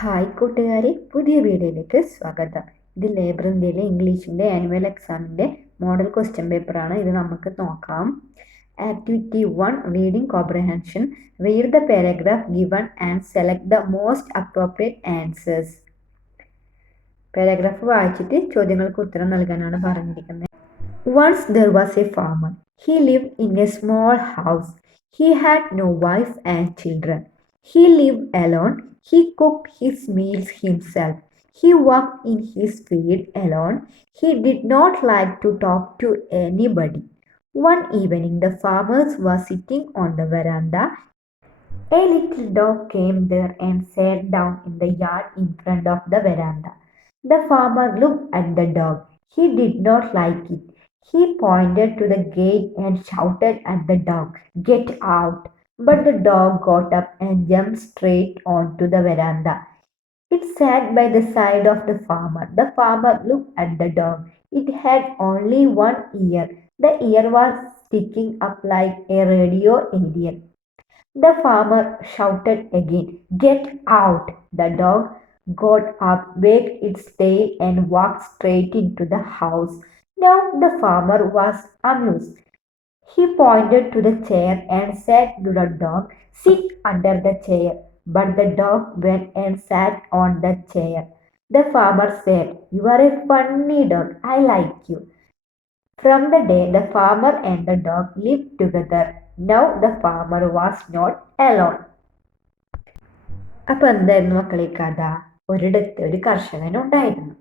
Hi കൂട്ടുകാരെ, പുതിയ വീഡിയോയിലേക്ക് സ്വാഗതം. ഇത് ലേബർ ഇന്ത്യയിലെ ഇംഗ്ലീഷിൻ്റെ ആനുവൽ എക്സാമിൻ്റെ മോഡൽ ക്വസ്റ്റ്യൻ പേപ്പറാണ്. ഇത് നമുക്ക് നോക്കാം. Activity 1 reading comprehension. Read the paragraph given and select the most appropriate answers. Paragraph വായിച്ചിട്ട് ചോദ്യങ്ങൾക്ക് ഉത്തരം നൽകാനാണ് പറഞ്ഞിരിക്കുന്നത്. Once there was a farmer. He lived in a small house. He had no wife and children. He lived alone. He cooked his meals himself. He worked in his field alone. He did not like to talk to anybody. One evening, the farmer was sitting on the veranda. A little dog came there and sat down in the yard in front of the veranda. The farmer looked at the dog. He did not like it. He pointed to the gate and shouted at the dog, "Get out!" But the dog got up and jumped straight onto the veranda. It sat by the side of the farmer. The farmer looked at the dog. It had only one ear. The ear was sticking up like a radio aerial. The farmer shouted again, "Get out!" The dog got up, wagged its tail, and walked straight into the house. Now the farmer was amused. He pointed to the chair and said to the dog, "Sit under the chair." But the dog went and sat on the chair. The farmer said, "You are a funny dog. I like you." From the day the farmer and the dog lived together. Now the farmer was not alone. അപ്പോൾ എന്തായിരുന്നു മക്കളെ കഥ? ഒരിടത്ത് ഒരു കർഷകൻ ഉണ്ടായിരുന്നു.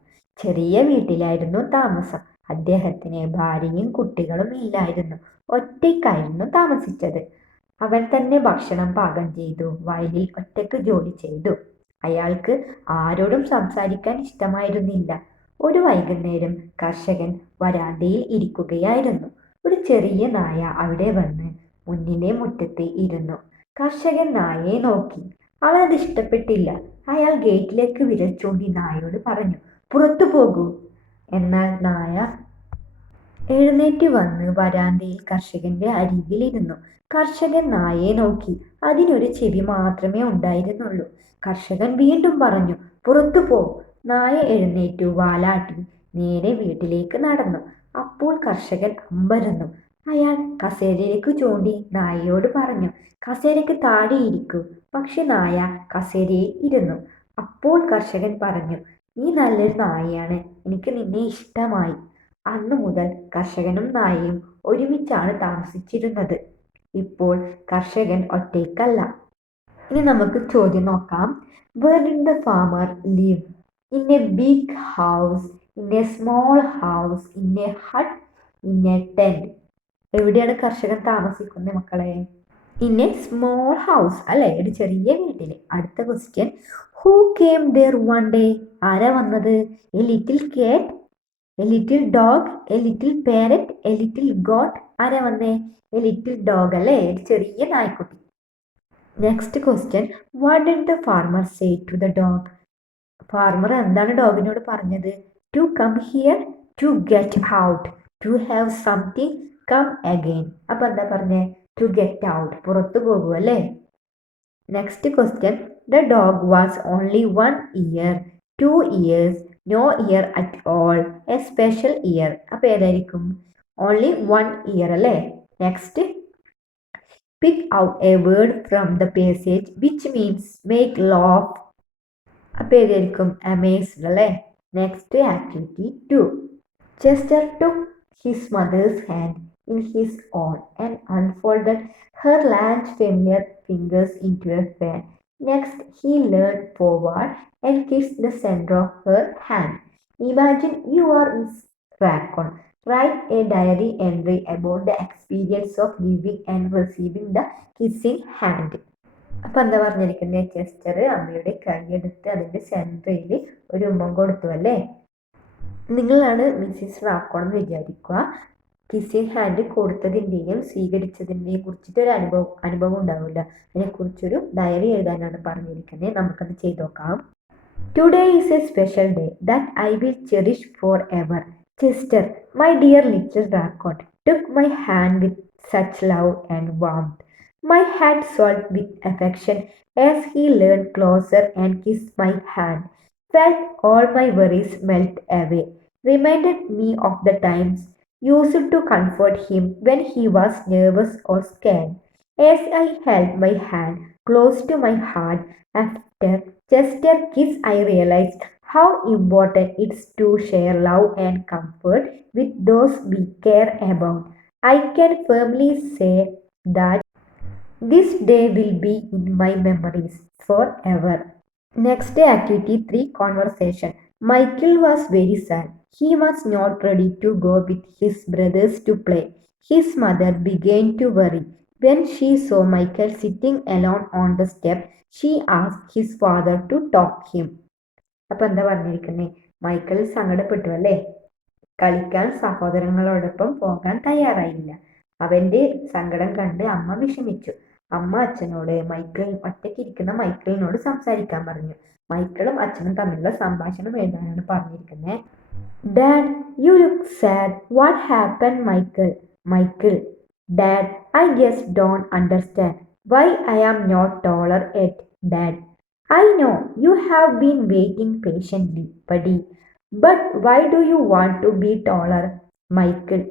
ചെറിയ വീട്ടിലായിരുന്നു താമസം. അദ്ദേഹത്തിന് ഭാര്യയും കുട്ടികളും ഇല്ലായിരുന്നു. ഒറ്റയ്ക്കായിരുന്നു താമസിച്ചത്. അവൻ തന്നെ ഭക്ഷണം പാകം ചെയ്തു. വയലിൽ ഒറ്റയ്ക്ക് ജോലി ചെയ്തു. അയാൾക്ക് ആരോടും സംസാരിക്കാൻ ഇഷ്ടമായിരുന്നില്ല. ഒരു വൈകുന്നേരം കർഷകൻ വരാന്തയിൽ ഇരിക്കുകയായിരുന്നു. ഒരു ചെറിയ നായ അവിടെ വന്ന് മുന്നിലെ മുറ്റത്ത് ഇരുന്നു. കർഷകൻ നായയെ നോക്കി. അവനത് ഇഷ്ടപ്പെട്ടില്ല. അയാൾ ഗേറ്റിലേക്ക് വിരൽ ചൂണ്ടി നായയോട് പറഞ്ഞു, "പുറത്തു പോകൂ." എന്നാൽ നായ എഴുന്നേറ്റ് വന്ന് വരാന്തയിൽ കർഷകന്റെ അരികിലിരുന്നു. കർഷകൻ നായയെ നോക്കി. അതിനൊരു ചെവി മാത്രമേ ഉണ്ടായിരുന്നുള്ളൂ. കർഷകൻ വീണ്ടും പറഞ്ഞു, "പുറത്തു പോ." നായ എഴുന്നേറ്റു വാലാട്ടി നേരെ വീട്ടിലേക്ക് നടന്നു. അപ്പോൾ കർഷകൻ അമ്പരന്നു. അയാൾ കസേരയിലേക്ക് ചൂണ്ടി നായയോട് പറഞ്ഞു, "കസേരയ്ക്ക് താഴെ ഇരിക്കൂ." പക്ഷെ നായ കസേരയിൽ ഇരുന്നു. അപ്പോൾ കർഷകൻ പറഞ്ഞു, "നീ നല്ലൊരു നായയാണ്. എനിക്ക് നിന്നെ ഇഷ്ടമായി." അന്നു മുതൽ കർഷകനും നായയും ഒരുമിച്ചാണ് താമസിച്ചിരുന്നത്. ഇപ്പോൾ കർഷകൻ ഒറ്റയ്ക്കല്ല. ഇനി നമുക്ക് ചോദ്യം നോക്കാം. Where did the farmer live? In a big house, in a small house, in a hut, in a tent. എവിടെയാണ് കർഷകൻ താമസിക്കുന്നത് മക്കളെ? ഇൻ എ സ്മോൾ ഹൗസ് അല്ലെ, ഒരു ചെറിയ വീട്ടിൽ. അടുത്ത question, who came there one day? ആരാ വന്നത്? A little cat, a little dog, a little parrot, a little goat. ആരാ വന്നേ? എ ലിറ്റിൽ ഡോഗ് അല്ലേ, ചെറിയ നായ്ക്കുട്ടി. Next question, what did the farmer say to the dog? Farmer എന്താണ് ഡോഗിനോട് പറഞ്ഞത്? To come here, to get out, to have something, come again. അപ്പൊ എന്താ പറഞ്ഞേ? ടു ഗെറ്റ് ഔട്ട്, പുറത്തു പോകൂ അല്ലേ. Next question, the dog was only one year, 2 years, no year at all, a special year. അപ്പൊ ഏതായിരിക്കും? ഓൺലി 1 year അല്ലേ. Next, pick out a word from the passage which means make laugh. അപ്പൊ ഏതായിരിക്കും? Amazed അല്ലേ. Next activity 2. Chester took his mother's hand in his own and unfolded her large familiar fingers into a fan. Next, he leaned forward and kissed the center of her hand. Imagine you are Miss Raccoon. Write a diary entry about the experience of giving and receiving the kissing hand. അപ്പം എന്താ പറഞ്ഞിരിക്കുന്നത്? Chester അമ്മയുടെ കൈയെടുത്ത് അതിൻ്റെ സെൻട്രയിൽ ഒരു ഉമ്മ കൊടുത്തു അല്ലേ. നിങ്ങളാണ് മിസ്സിസ് റാക്കോൺ എന്ന് വിചാരിക്കുക. കിസ്സിങ് ഹാൻഡ് കൊടുത്തതിൻ്റെയും സ്വീകരിച്ചതിൻ്റെയും കുറിച്ചിട്ട് ഒരു അനുഭവം ഉണ്ടാവില്ല. അതിനെക്കുറിച്ചൊരു ഡയറി എഴുതാനാണ് പറഞ്ഞിരിക്കുന്നത്. നമുക്കത് ചെയ്ത് നോക്കാം. Today is a special day that I will cherish forever. Chester, my dear little raccoon, took my hand with such love and warmth. My head swelled with affection as he leaned closer and kissed my hand. Felt all my worries melt away. Reminded me of the times used to comfort him when he was nervous or scared. As I held my hand close to my heart after just a kiss, I realized how important it is to share love and comfort with those we care about. I can firmly say that this day will be in my memories forever. Next activity 3, conversation. Michael was very sad. He was not ready to go with his brothers to play. His mother began to worry. When she saw Michael sitting alone on the step, she asked his father to talk him. അപ്പൊ എന്താ പറഞ്ഞിരിക്കുന്നേ, Michael സങ്കടപ്പെട്ടു അല്ലേ, കളിക്കാൻ സഹോദരങ്ങളോടൊപ്പം പോകാൻ തയ്യാറായില്ല. അവന്റെ സങ്കടം കണ്ട് അമ്മ വിഷമിച്ചു. അമ്മ അച്ഛനോട് ഒറ്റയ്ക്കിരിക്കുന്ന മൈക്കിളിനോട് സംസാരിക്കാൻ പറഞ്ഞു. മൈക്കിളും അച്ഛനും തമ്മിലുള്ള സംഭാഷണം എഴുതാനാണ് പറഞ്ഞിരിക്കുന്നത്. Dad, you look sad. What happen Michael? Michael: dad, I just don't understand why I am not tolerate. Dad: I know you have been waiting patiently, buddy. But why do you want to be taller? Michael: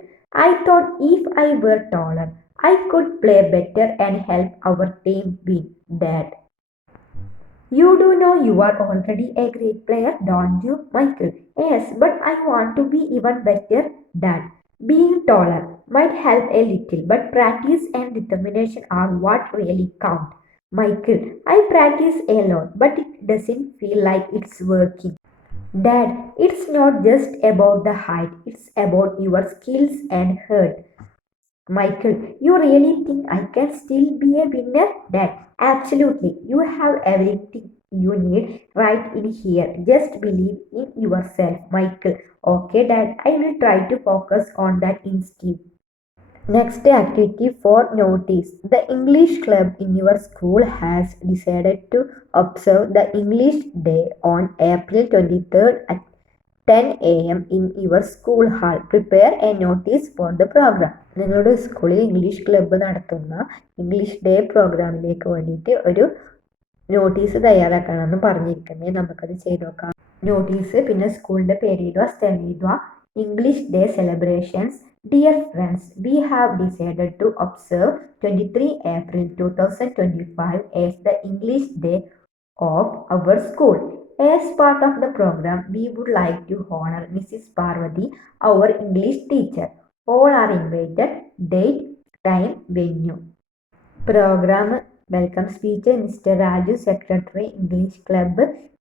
I thought if I were taller, I could play better and help our team win. Dad: You do know you are already a great player, don't you, Michael? Yes, but I want to be even better. Dad: Being taller might help a little, but practice and determination are what really count. Michael: I practice a lot, but it doesn't feel like it's working. Dad: It's not just about the height, it's about your skills and heart. Michael: You really think I can still be a winner? Dad: Absolutely. You have everything you need right in here. Just believe in yourself. Michael: Okay, Dad, I will try to focus on that instead. Next activity 4, notice. The English club in your school has decided to observe the English Day on April 23rd at 10 a.m. in your school hall. Prepare a notice for the program. നിങ്ങളുടെ സ്കൂളിൽ English club നടത്തുന്ന English day പ്രോഗ്രാമിലേക്ക് വേണ്ടിയിട്ട് ഒരു notice തയ്യാറാക്കാനാണ് പറഞ്ഞിരിക്കുന്നത്. നമുക്കത് ചെയ്ത് നോക്കാം. നോട്ടീസ്, പിന്നെ സ്കൂളിൻ്റെ പേര് എഴുതുക, സ്ഥലം എഴുതുക. English Day celebrations. Dear friends, we have decided to observe 23 April 2025 as the English Day of our school. As part of the program, we would like to honor Mrs. Parvati, our English teacher. All are invited. Date, time, venue. Program: welcome speech Mr. Raju, Secretary, English Club.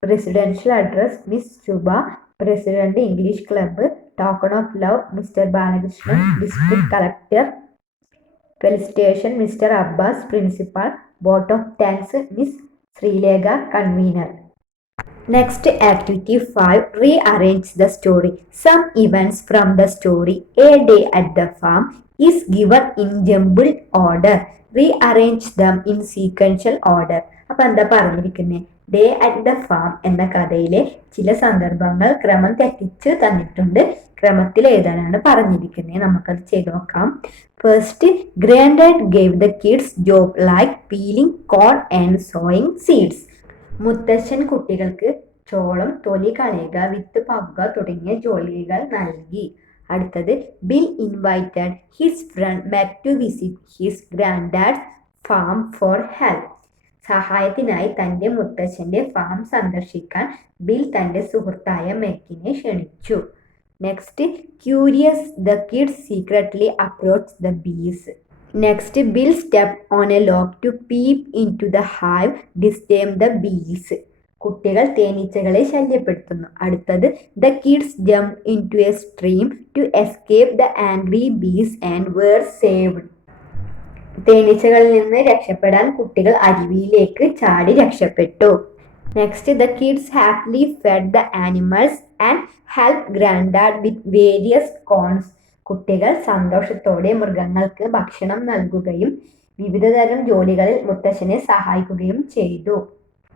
Presidential address Miss Shubha, President, English Club. Token of love Mr. Balakrishnan, District Collector. Felicitation Mr. Abbas, Principal. Vote of thanks Miss Srilega, Convener. Next activity 5, rearrange the story. Some events from the story A Day at the Farm is given in jumbled order. Rearrange them in sequential order. അപ്പം എന്താ പറഞ്ഞിരിക്കുന്നത്, day at the farm എന്ന കഥയിലെ ചില സന്ദർഭങ്ങൾ ക്രമം തെറ്റിച്ച് തന്നിട്ടുണ്ട്. ക്രമത്തിൽ എഴുതാനാണ് പറഞ്ഞിരിക്കുന്നത്. നമുക്കത് ചെയ്ത് നോക്കാം. First, grand dad gave the kids job like peeling corn and sowing seeds. മുത്തശ്ശൻ കുട്ടികൾക്ക് ചോളം തൊലി കളയുക, വിത്ത് പാകുക തുടങ്ങിയ ജോലികൾ നൽകി. അടുത്തത്, bill invited his front Mac to visit his grand dads farm for help. സഹായത്തിനായി തൻ്റെ മുത്തച്ഛൻ്റെ ഫാം സന്ദർശിക്കാൻ ബിൽ തൻ്റെ സുഹൃത്തായ മെക്കിനെ ക്ഷണിച്ചു. Next, curious the kids secretly approach the bees. Next, Bill step on a log to peep into the hive, disturb the bees. കുട്ടികൾ തേനീച്ചകളെ ശല്യപ്പെടുത്തുന്നു. അടുത്തത്, the kids jump into a stream to escape the angry bees and were saved. തേനീച്ചകളിൽ നിന്ന് രക്ഷപ്പെടാൻ കുട്ടികൾ അരുവിയിലേക്ക് ചാടി രക്ഷപ്പെട്ടു. Next, the kids happily fed the animals and help granddad with various കോൺസ്. കുട്ടികൾ സന്തോഷത്തോടെ മൃഗങ്ങൾക്ക് ഭക്ഷണം നൽകുകയും വിവിധതരം ജോലികളിൽ മുത്തശ്ശനെ സഹായിക്കുകയും ചെയ്തു.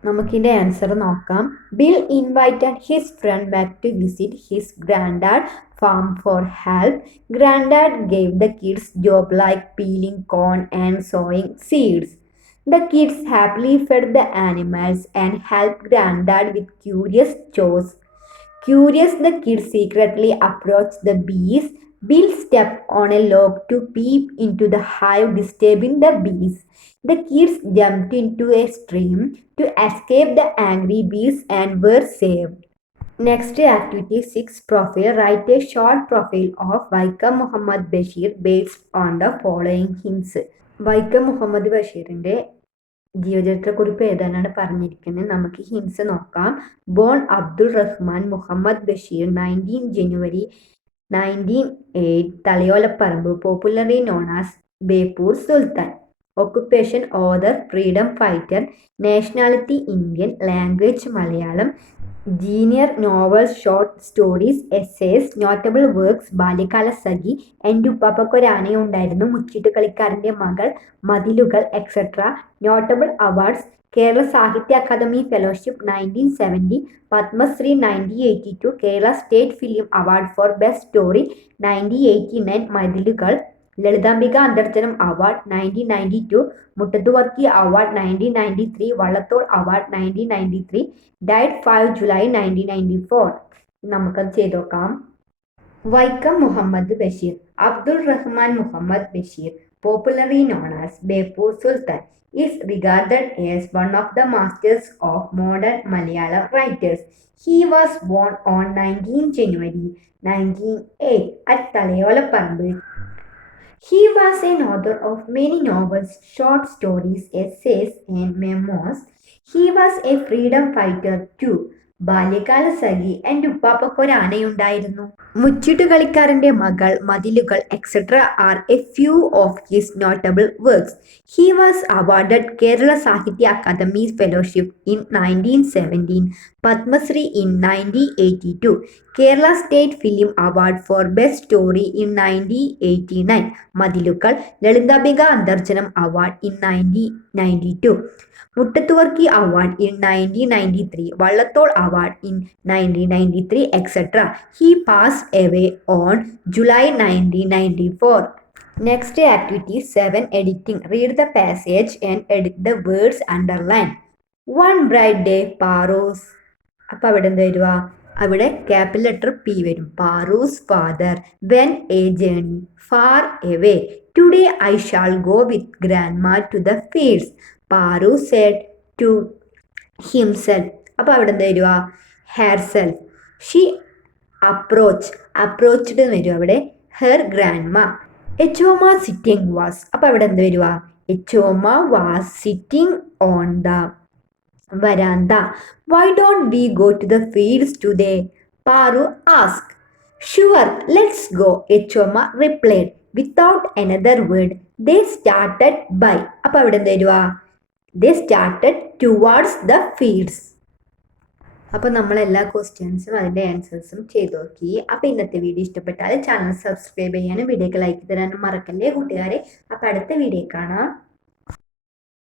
നമുക്കിതിൻ്റെ ആൻസർ നോക്കാം. Bill invited his friend back to visit his granddad farm for help. Granddad gave the kids jobs like peeling corn and sowing seeds. The kids happily fed the animals and helped Granddad with curious chores. Curious, the kids secretly approached the bees. Bill stepped on a log to peep into the hive, disturbing the bees. The kids jumped into a stream to escape the angry bees and were saved. Next activity 6 profile. Write a short profile of Vaikam Muhammad Bashir based on the following hints. Vaikom Muhammad ബഷീറിൻ്റെ ജീവചരിത്രക്കുറിപ്പ് എഴുതാനാണ് പറഞ്ഞിരിക്കുന്നത്. നമുക്ക് hints നോക്കാം. Born Abdul Rahman Muhammad Basheer 19 January 1908, Thalayolaparambu, popularly known as Beypore Sultan. Occupation author, freedom fighter. Nationality Indian. Language Malayalam. Genre, novels, short stories, essays. Notable works, Balyakalasakhi, എൻ്റെ ഉപ്പാപ്പക്കൊരാനയുണ്ടായിരുന്നു, മുച്ചിട്ട് Kalikkarante Makal, Mathilukal, etcetera. Notable awards, Kerala Sahitya Akademi fellowship 1970, Padma Shri 1982, Kerala state film award for best story 1989, Mathilukal. Lalithambika Antharjanam award 1992, Muttathu Varkey award 1993, Vallathol award 1993, died 5 July 1994. നമുക്കത് ചെയ്ത് നോക്കാം. Vaikom Muhammad Basheer, Abdul Rahman Muhammad Basheer, popularly known as Bepur Sultan, is regarded as one of the masters of modern Malayalam writers. He was born on 19 January 1908 at Talayolaparambul. He was an author of many novels, short stories, essays, and memoirs. He was a freedom fighter too. ബാല്യകാല സഖി, എൻ്റെ ഉപ്പാപ്പക്കൊരാനയുണ്ടായിരുന്നു, മുച്ചിട്ട് Kalikkarante Makal, Mathilukal, etcetera are a few of his notable works. He was awarded Kerala Sahitya Akademi fellowship in 1917, Padmashri in 1982, Kerala state film award for best story in 1989, Mathilukal. Lalithambika Antharjanam award in 1992, Muttathu Varkey award in 1993, Vallathol award in 1993, etc. He passed away on July 1994. Next activity 7 editing. Read the passage and edit the words underline. One bright day, Paru's. അപ്പോൾ അവിടെ എന്താ വരിക? അവിടെ capital letter P വരും. Paru's father went a journey far away. Today I shall go with grandma to the fields. Paru said to himself. അപ്പോൾ അവിടെ എന്താ വരിക? ഹെർസെൽഫ്. ഷീ അപ്രോച്ച്ഡ് എന്ന് വരും അവിടെ. Her grandma. Echoma sitting was. അപ്പോൾ അവിടെ എന്താ വരിക? Echoma was sitting on the veranda. Why don't we go to the fields today? Paru asked. Sure, let's go, Echoma replied. Without another word, they started by. അപ്പോൾ അവിടെ എന്താ വരുക? They started towards the fields. അപ്പോൾ നമ്മൾ എല്ലാ ക്വസ്റ്റ്യൻസും അതിൻ്റെ ആൻസേഴ്സും ചെയ്ത് നോക്കി. അപ്പോൾ ഇന്നത്തെ വീഡിയോ ഇഷ്ടപ്പെട്ടാൽ ചാനൽ സബ്സ്ക്രൈബ് ചെയ്യാനും വീഡിയോക്ക് ലൈക്ക് തരാനും മറക്കല്ലേ കൂട്ടുകാരെ. അപ്പോൾ അടുത്ത വീഡിയോ കാണാം.